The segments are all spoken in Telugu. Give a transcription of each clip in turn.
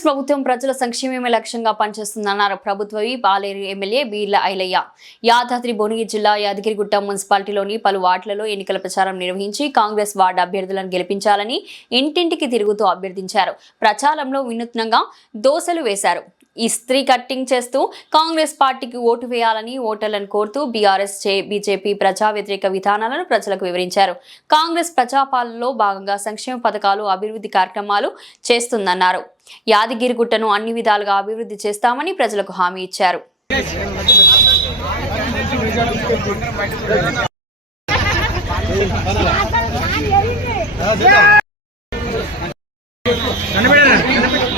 కాంగ్రెస్ ప్రభుత్వం ప్రజల సంక్షేమమే లక్ష్యంగా పనిచేస్తుందన్నారు. ప్రభుత్వ పాలేరు ఎమ్మెల్యే బీర్ల ఐలయ్య. యాదాద్రి భువనగిరి జిల్లా యాదగిరిగుట్ట మున్సిపాలిటీలోని పలు వార్డులలో ఎన్నికల ప్రచారం నిర్వహించి కాంగ్రెస్ వార్డు అభ్యర్థులను గెలిపించాలని ఇంటింటికి తిరుగుతూ అభ్యర్థించారు. ప్రచారంలో వినూత్నంగా దోసలు వేశారు. ఈ స్త్రీ కట్టింగ్ చేస్తూ కాంగ్రెస్ పార్టీకి ఓటు వేయాలని ఓటర్లను కోరుతూ బీఆర్ఎస్ చే బీజేపీ ప్రజా వ్యతిరేక విధానాలను ప్రజలకు వివరించారు. కాంగ్రెస్ ప్రజాపాలనలో భాగంగా సంక్షేమ పథకాలు అభివృద్ధి కార్యక్రమాలు చేస్తుందన్నారు. యాదగిరిగుట్టను అన్ని విధాలుగా అభివృద్ధి చేస్తామని ప్రజలకు హామీ ఇచ్చారు.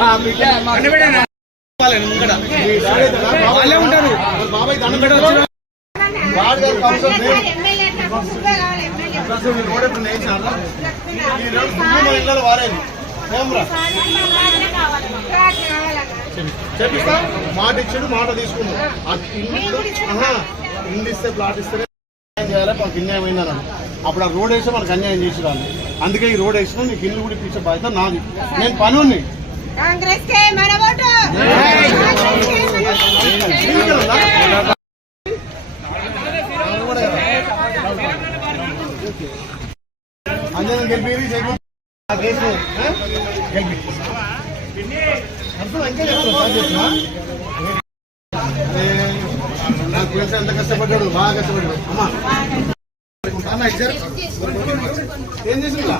వాళ్ళే చెప్పిస్తా మాట ఇచ్చాడు మాట తీసుకున్నాం ఆ ఇల్లు ఇస్తే ప్లాట్ ఇస్తే చేయాలి మాకు అన్యాయం అయిందన్నాడు అప్పుడు ఆ రోడ్ వేస్తే మనకు అన్యాయం చేసేదాన్ని అందుకే ఈ రోడ్ వేసినా నీకు ఇల్లు కూడా ఇప్పించే బాధ్యత నాది నేను పనుని కాంగ్రెస్ కే మన ఓటు. అంజనం కేసు? గెలిపి నాకు తెలిసి ఎంత కష్టపడ్డాడు బాగా కష్టపడ్డాడు అమ్మా ఏం చేసిందా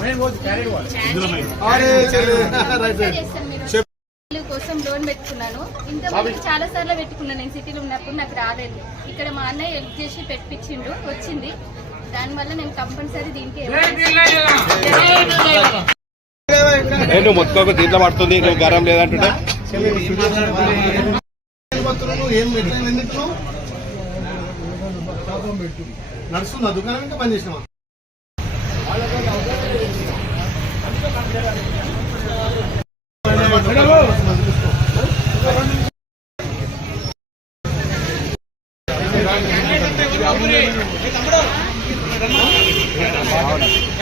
అరే చెల్లి రైట్ రైట్ చెప్పు ఇల్లు కోసం లోన్ పెట్టుకున్నాను? ఇంతకుముందు చాలా సార్లు పెట్టుకున్నాను. నేను సిటీలో ఉన్నప్పుడు నాకు రాలేదు. ఇక్కడ మా అన్నయ్య హెల్ప్ చేసి పెట్టించిండు వచ్చింది. దానివల్ల నేను కంపల్సరీ దీనికి మొత్తుకోక దీంట్లో పడుతుంది? నువ్వు గరం లేదంటుంటే? దుకాణం ఇంకా పని చేసినావా ఏం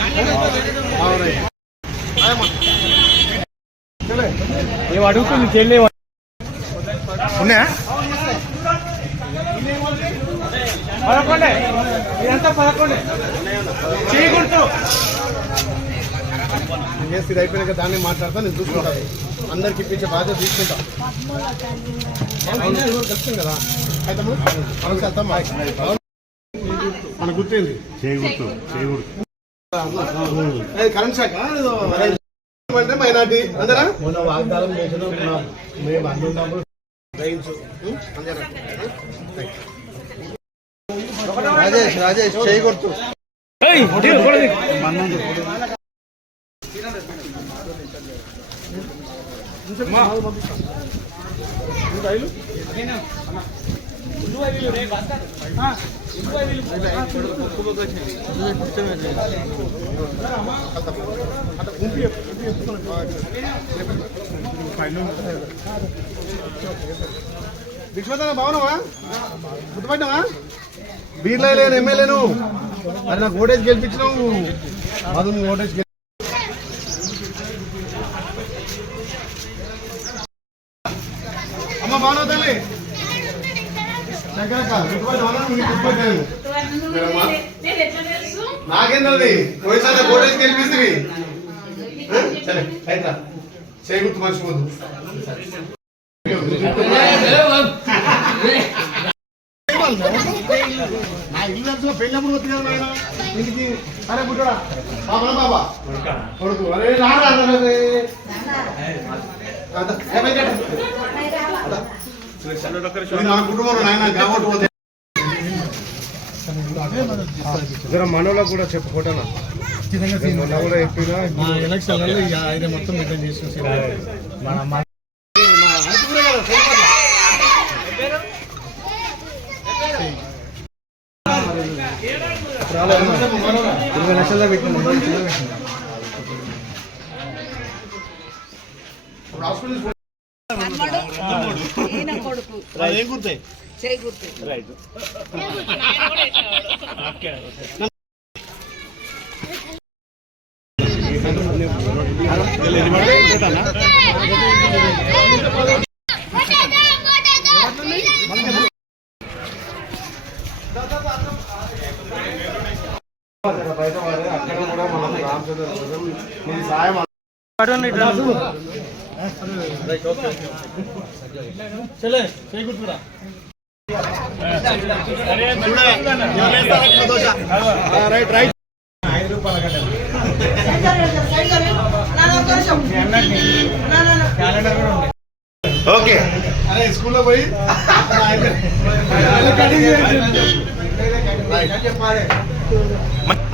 అడుగుతుంది చెల్లి ఉన్నాయా పదకొండే ఇదంతా పదకొండే చేయకూడదు నేను ఇది అయిపోయినాక దాన్ని మాట్లాడతా నేను చూసుకుంటాను అందరికి ఇప్పించే బాధ్యత తీసుకుంటా కష్టం కదా అయితే మనకు చేద్దాం మన గుర్తుంది చేయకూడదు చేయకూడదు కరెంట్ శాఖ అంటే మైనార్టీ. అంతేనా? మొన్న వాగ్దానం చేసిన మేము రాజేష్ విశ్వనాథ బాగున్నావా? గుర్తుపట్టినావా? బీర్లో లేను ఎమ్మెల్యేను అది నాకు ఓటేజ్ గెలిపించినావు. మధు నువ్వు ఓటేజ్ అమ్మ బాగున్నావు తల్లి? చక్కరక్క గుర్తుపట్టినావా నువ్వు నీకు గుర్తుపట్టాను మీరమ్మా? నాకేం తెలియదు పోయిసారి ఓటేజ్ గెలిపిస్తుంది సరే రైట్ రా చేయి గుర్తు మర్చిపోద్దు నా ఇల్లు పెళ్ళప్పుడు వస్తుంది కదా నాయన ఇంటికి అరే బుడ్డడా బాబా బాబా కొడుకు అరే రారా నా కుటుంబంలో నాయన మనలో కూడా చెప్పుకోవటం మొత్తం. ఇరవై లక్షల్లో హాస్పిటల్ కొడుకు అదేం గుర్తే చేయి గుర్తే రైట్ బయట వాడే అక్కడ కూడా మనం రామచంద్ర కోసం మన సాయం రైట్ రైట్ ఓకే. అరే స్కూల్లో పోయి.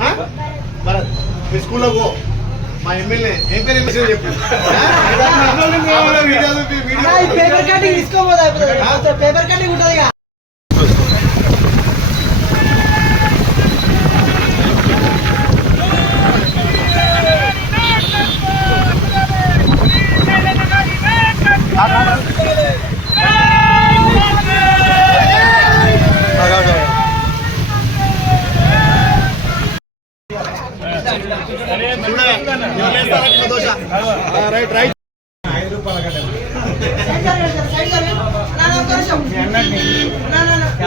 ఆ? భరత్, మీ స్కూల్లో పో. మా ఎమ్మెల్యే ఏం పేరు ఎమ్మెల్యే చెప్పు. పేపర్ కటింగ్ తీసుకోపోదా పేపర్ కటింగ్ ఉంటుంది రైట్ రైట్ ఆ? భరత్,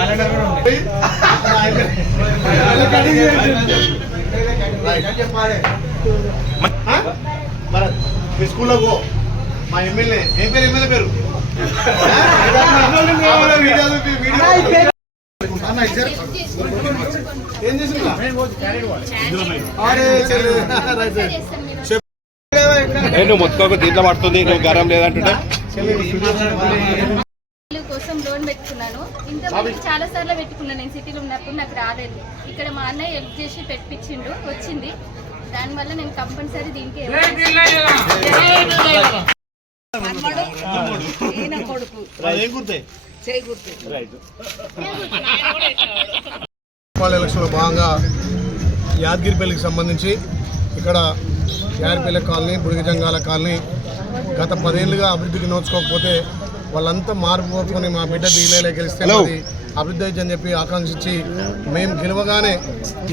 మీ స్కూల్లో పో. మా ఎమ్మెల్యే. ఏం పేరు ఎమ్మెల్యే పేరు? ఏం చేసిందా నువ్వు మొత్తం దీంట్లో పడుతుంది నువ్వు గరం. లేదంటుంటే పెట్టుకున్నాను. ఇంతకుముందు చాలా సార్లు పెట్టుకున్నాను నేను సిటీలో ఉన్నప్పుడు నాకు రాలేదు. ఇక్కడ మా అన్నయ్య హెల్ప్ చేసి పెట్టించిండు వచ్చింది. దానివల్ల నేను కంపల్సరీ దీనికి ఎలక్షన్లో భాగంగా యాదగిరిపల్లికి సంబంధించి ఇక్కడ యాదగిరిపల్లి కాలనీ బుడిగజంగాల కాలనీ గత పదేళ్ళుగా అభివృద్ధికి నోచుకోకపోతే వాళ్ళంతా మార్పు కోరుకొని మా బిడ్డ బీలేలే గెలిస్తే అభివృద్ధి అని చెప్పి ఆకాంక్షించి మేము గెలవగానే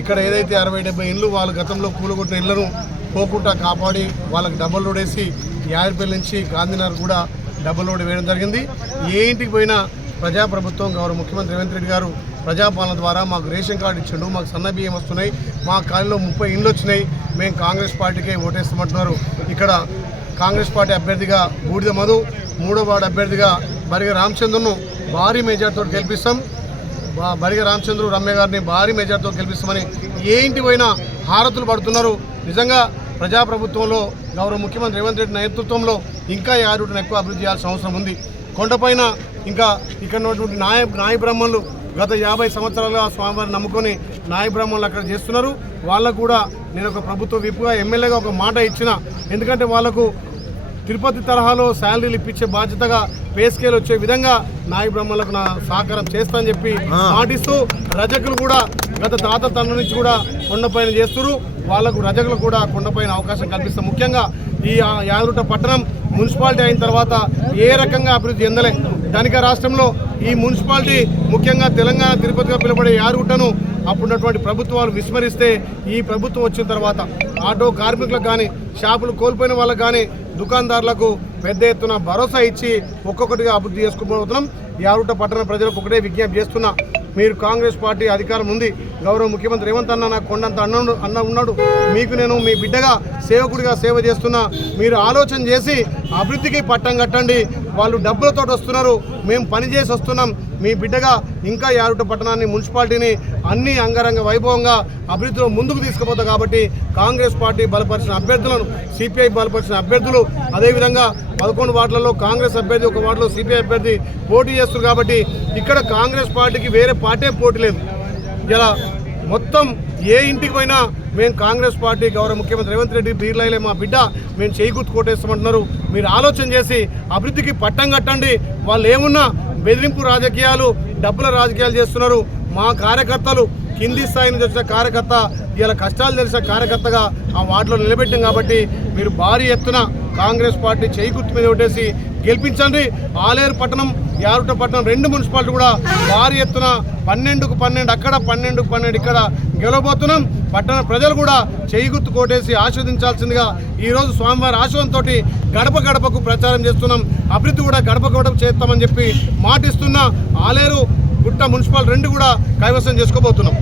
ఇక్కడ ఏదైతే అరవై డెబ్బై ఇండ్లు వాళ్ళు గతంలో కూలగొట్టిన ఇళ్ళను పోకుండా కాపాడి వాళ్ళకి డబల్ రోడ్ వేసి యాదగిరిపల్లి నుంచి గాంధీనగర్ కూడా డబల్ రోడ్ వేయడం జరిగింది. ఏ ఇంటికి పోయినా ప్రజాప్రభుత్వం గౌరవ ముఖ్యమంత్రి రేవంత్ రెడ్డి గారు ప్రజాపాలన ద్వారా మాకు రేషన్ కార్డు ఇచ్చిండు మాకు సన్న బియ్యం వస్తున్నాయి మా కాలంలో ముప్పై ఇండ్లు వచ్చినాయి మేము కాంగ్రెస్ పార్టీకే ఓటేస్తామంటున్నారు. ఇక్కడ కాంగ్రెస్ పార్టీ అభ్యర్థిగా బూడిద మధు మూడో వార్డు అభ్యర్థిగా బరిగ రామచంద్రును భారీ మెజార్టీతో గెలిపిస్తాం. బా- బరిగ రామచంద్రు రమ్య గారిని భారీ మెజార్టీతో గెలిపిస్తామని ఏ ఇంటి పోయినా హారతులు పడుతున్నారు. నిజంగా ప్రజాప్రభుత్వంలో గౌరవ ముఖ్యమంత్రి రేవంత్ రెడ్డి నేతృత్వంలో ఇంకా యారుటను ఎక్కువ అభివృద్ధి చేయాల్సిన అవసరం ఉంది. కొండపైన ఇంకా ఇక్కడ ఉన్నటువంటి నాయ నాయ బ్రాహ్మణులు గత యాభై సంవత్సరాలుగా స్వామివారిని నమ్ముకొని నాయ బ్రాహ్మణులు అక్కడ చేస్తున్నారు. వాళ్ళకు కూడా నేను ఒక ప్రభుత్వ విప్పుగా ఎమ్మెల్యేగా ఒక మాట ఇచ్చిన. ఎందుకంటే వాళ్ళకు తిరుపతి తరహాలో శాలరీలు ఇప్పించే బాధ్యతగా పే స్కేల్ వచ్చే విధంగా నాయ బ్రహ్మలకు నా సహకారం చేస్తానని చెప్పి పాటిస్తూ రజకులు కూడా గత తాత తండ్రి నుంచి కూడా కొండపైన చేస్తున్నారు. వాళ్ళకు రజకులు కూడా కొండపైన అవకాశం కల్పిస్తాం ముఖ్యంగా ఈ యాదరుట పట్టణం మున్సిపాలిటీ అయిన తర్వాత ఏ రకంగా అభివృద్ధి చెందలే. ధనిక రాష్ట్రంలో ఈ మున్సిపాలిటీ ముఖ్యంగా తెలంగాణ తిరుపతిగా పిలువబడే యాదరుటను అప్పుడున్నటువంటి ప్రభుత్వాలు విస్మరిస్తే ఈ ప్రభుత్వం వచ్చిన తర్వాత ఆటో కార్మికులకు కానీ షాపులు కోల్పోయిన వాళ్ళకు కానీ దుకాణదారులకు పెద్ద ఎత్తున భరోసా ఇచ్చి ఒక్కొక్కటిగా అభివృద్ధి చేసుకుపోతున్నాం యారుట పట్టణ ప్రజలకు ఒకటే విజ్ఞప్తి చేస్తున్నా. మీరు కాంగ్రెస్ పార్టీ అధికారం ఉంది. గౌరవ ముఖ్యమంత్రి రేవంత్ అన్న నాకు కొండంత అన్న అన్న ఉన్నాడు. మీకు నేను మీ బిడ్డగా సేవకుడిగా సేవ చేస్తున్నా. మీరు ఆలోచన చేసి అభివృద్ధికి పట్టం కట్టండి. వాళ్ళు డబ్బులతో వస్తున్నారు. మేము పని చేసి వస్తున్నాం. మీ బిడ్డగా ఇంకా యారుట పట్టణాన్ని మున్సిపాలిటీని అన్ని అంగరంగ వైభవంగా అభివృద్ధిలో ముందుకు తీసుకుపోతా కాబట్టి కాంగ్రెస్ పార్టీ బలపరిచిన అభ్యర్థులను సిపిఐ బలపరిచిన అభ్యర్థులు అదేవిధంగా పదకొండు వార్డులలో కాంగ్రెస్ అభ్యర్థి ఒక వార్డులో సిపిఐ అభ్యర్థి పోటీ చేస్తున్నారు కాబట్టి ఇక్కడ కాంగ్రెస్ పార్టీకి వేరే పార్టీ పోటీ లేదు. ఇలా మొత్తం ఏ ఇంటికి పోయినా మేము కాంగ్రెస్ పార్టీ గౌరవ ముఖ్యమంత్రి రేవంత్ రెడ్డి బీర్లైలే మా బిడ్డ మేము చేయి గుర్తు మీరు ఆలోచన చేసి అభివృద్ధికి పట్టం కట్టండి. వాళ్ళు ఏమున్నా బెదిరింపు రాజకీయాలు డబ్బుల రాజకీయాలు చేస్తున్నారు. మా కార్యకర్తలు కింది స్థాయి నుంచి వచ్చిన కార్యకర్త ఇలా కష్టాలు తెలిసిన కార్యకర్తగా ఆ వార్డులో నిలబెట్టాం కాబట్టి మీరు భారీ ఎత్తున కాంగ్రెస్ పార్టీ చేయి గుర్తు మీద కొట్టేసి గెలిపించండి. ఆలేరు పట్టణం యారుట పట్టణం రెండు మున్సిపాలిటీ కూడా భారీ ఎత్తున పన్నెండుకు పన్నెండు అక్కడ పన్నెండుకు పన్నెండు ఇక్కడ గెలవబోతున్నాం. పట్టణ ప్రజలు కూడా చేయి గుర్తు కోటేసి ఆస్వాదించాల్సిందిగా ఈరోజు స్వామివారి ఆశయంతో గడప గడపకు ప్రచారం చేస్తున్నాం. అభివృద్ధి కూడా గడప గడప చేస్తామని చెప్పి మాటిస్తున్న ఆలేరు గుట్ట మున్సిపల్ రెండు కూడా కైవసం చేసుకోబోతున్నాం.